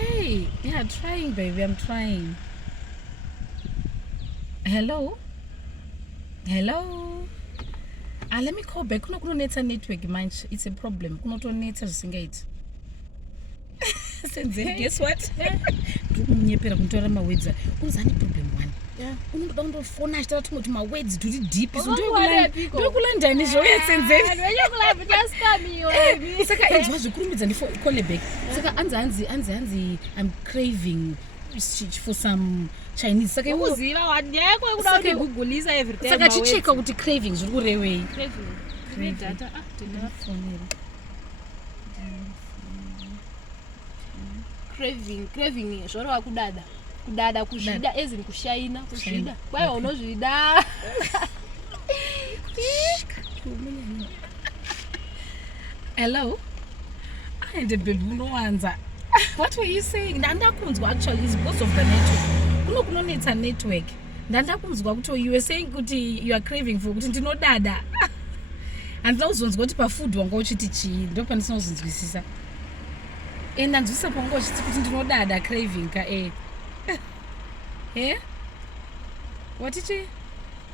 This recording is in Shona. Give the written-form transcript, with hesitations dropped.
okay. Yeah, trying, baby. I'm trying. Hello? Hello? Let me call back. Kuno network manje. It's a problem. Kuno to network zisingate. Senzeni, guess what? Ndikunyepera kuntora mawords. Unzani problem one. Yeah. Unoda kundofona achitara tumwe mawords turi deep. Ndokulanda ndizvo Senzeni. Ndokulanda just come here. Saka enzwa zvikurumidza ndifo call back. Saka anzi I'm craving for some Chinese. Saka uziva wanyako kuda kuti googlisa every time. Saka chicheka kuti craving zviri kurewei. Craving data telephone. Craving zvorova kudada kuzvida eziri kushaina kuzvida kwaiva unozvida. Hello? And baby unowanza. What were you saying? Ndandakunzwa actually is because of the network. Kunonetsa network. Ndandakunzwa kuti you were saying kuti you are craving for kuti ndinodada. Andinozonzwa kuti pafood wanga uchiti chii ndo pandinozonzwisisa. Ndanzwisa panga uchiti kuti ndinodada craving ka . What did you?